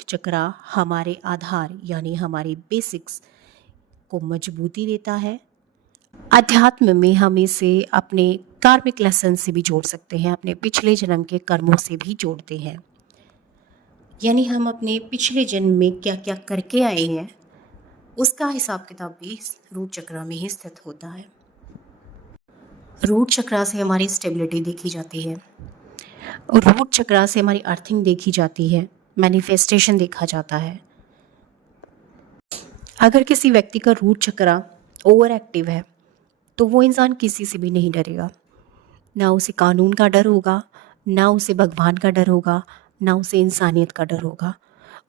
Root चक्रा हमारे आधार यानी हमारे बेसिक्स को मजबूती देता है। अध्यात्म में हम इसे अपने कार्मिक लेसन से भी जोड़ सकते हैं, अपने पिछले जन्म के कर्मों से भी जोड़ते हैं। यानी हम अपने पिछले जन्म में क्या क्या करके आए हैं उसका हिसाब किताब भी रूट चक्रा में ही स्थित होता है। रूट चक्रा से हमारी स्टेबिलिटी देखी जाती है, रूट चक्रा से हमारी अर्थिंग देखी जाती है, मैनिफेस्टेशन देखा जाता है। अगर किसी व्यक्ति का रूट चक्रा ओवर एक्टिव है तो वो इंसान किसी से भी नहीं डरेगा। ना उसे कानून का डर होगा, ना उसे भगवान का डर होगा, ना उसे इंसानियत का डर होगा।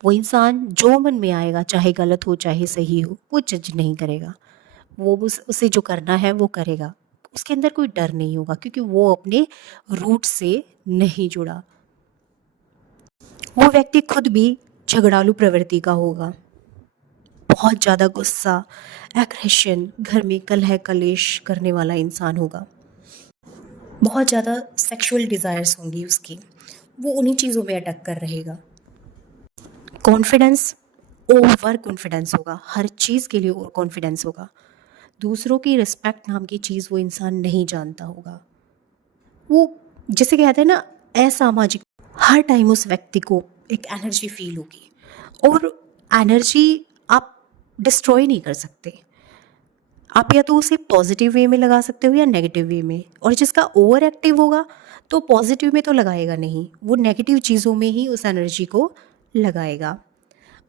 वो इंसान जो मन में आएगा, चाहे गलत हो चाहे सही हो, वो जज नहीं करेगा। वो उसे जो करना है वो करेगा। उसके अंदर कोई डर नहीं होगा क्योंकि वो अपने रूट से नहीं जुड़ा। वो व्यक्ति खुद भी झगड़ालू प्रवृत्ति का होगा, बहुत ज़्यादा गुस्सा, एग्रेशन, घर में कलह कलेश करने वाला इंसान होगा। बहुत ज़्यादा सेक्सुअल डिज़ायर्स होंगी उसकी, वो उन्हीं चीज़ों में अटक कर रहेगा। कॉन्फिडेंस, ओवर कॉन्फिडेंस होगा, हर चीज़ के लिए ओवर कॉन्फिडेंस होगा। दूसरों की रिस्पेक्ट नाम की चीज़ वो इंसान नहीं जानता होगा। वो जिसे कहते हैं ना असामाजिक, हर टाइम उस व्यक्ति को एक एनर्जी फील होगी और एनर्जी आप डिस्ट्रॉय नहीं कर सकते। आप या तो उसे पॉजिटिव वे में लगा सकते हो या नेगेटिव वे में। और जिसका ओवर एक्टिव होगा तो पॉजिटिव में तो लगाएगा नहीं, वो नेगेटिव चीज़ों में ही उस एनर्जी को लगाएगा।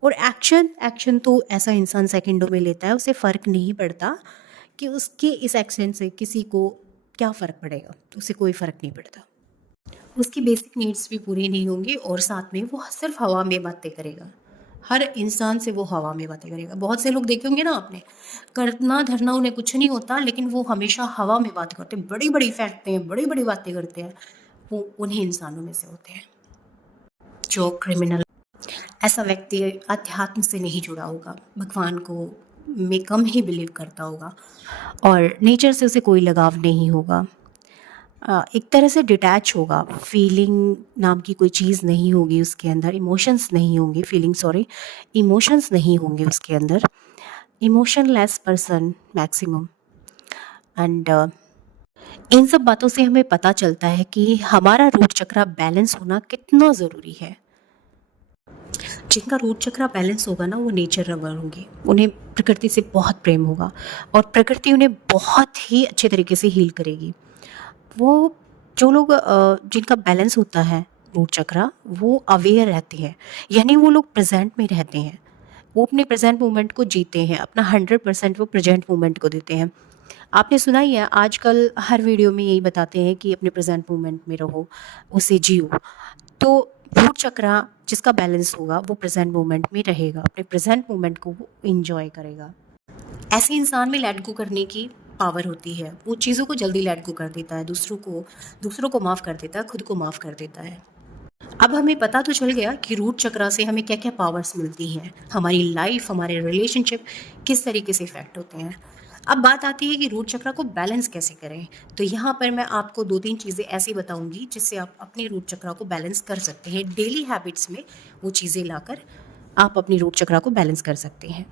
और एक्शन तो ऐसा इंसान सेकंडों में लेता है, उसे फ़र्क नहीं पड़ता कि उसके इस एक्शन से किसी को क्या फ़र्क पड़ेगा, तो उसे कोई फ़र्क नहीं पड़ता। उसकी बेसिक नीड्स भी पूरी नहीं होंगी और साथ में वो सिर्फ हवा में बातें करेगा। हर इंसान से वो हवा में बातें करेगा। बहुत से लोग देखे होंगे ना आपने, करना धरना उन्हें कुछ नहीं होता लेकिन वो हमेशा हवा में बात करते हैं, बड़ी बड़ी फेंकते हैं, बड़ी बड़ी बातें करते हैं। वो उन्हीं इंसानों में से होते हैं जो क्रिमिनल। ऐसा व्यक्ति अध्यात्म से नहीं जुड़ा होगा, भगवान को में कम ही बिलीव करता होगा और नेचर से उसे कोई लगाव नहीं होगा। एक तरह से डिटैच होगा, फीलिंग नाम की कोई चीज़ नहीं होगी उसके अंदर, इमोशंस नहीं होंगे, इमोशंस नहीं होंगे उसके अंदर। Emotionless person maximum. And in सब बातों से हमें पता चलता है कि हमारा रूट चक्रा बैलेंस होना कितना ज़रूरी है। जिनका रूट चक्रा बैलेंस होगा ना वो नेचर लवर होंगे, उन्हें प्रकृति से बहुत प्रेम होगा और प्रकृति उन्हें बहुत ही अच्छे तरीके से हील करेगी। वो जो लोग जिनका बैलेंस होता है रूट चक्रा, वो अवेयर रहते हैं, यानी वो लोग प्रेजेंट में रहते हैं। वो अपने प्रेजेंट मोमेंट को जीते हैं, अपना 100% वो प्रेजेंट मोमेंट को देते हैं। आपने सुना ही है, आजकल हर वीडियो में यही बताते हैं कि अपने प्रेजेंट मोमेंट में रहो, उसे जियो। तो रूट चक्रा जिसका बैलेंस होगा वो प्रेजेंट मोमेंट में रहेगा, अपने प्रेजेंट मोमेंट को वो इंजॉय करेगा। ऐसे इंसान में लेट गो करने की पावर होती है, वो चीज़ों को जल्दी लेट गो कर देता है, दूसरों को माफ़ कर देता है, खुद को माफ़ कर देता है। अब हमें पता तो चल गया कि रूट चक्रा से हमें क्या क्या पावर्स मिलती हैं, हमारी लाइफ, हमारे रिलेशनशिप किस तरीके से इफेक्ट होते हैं। अब बात आती है कि रूट चक्रा को बैलेंस कैसे करें। तो यहाँ पर मैं आपको 2-3 चीज़ें ऐसी बताऊंगी जिससे आप अपने रूट चक्रा को बैलेंस कर सकते हैं। डेली हैबिट्स में वो चीज़ें लाकर आप अपनी रूट चक्रा को बैलेंस कर सकते हैं।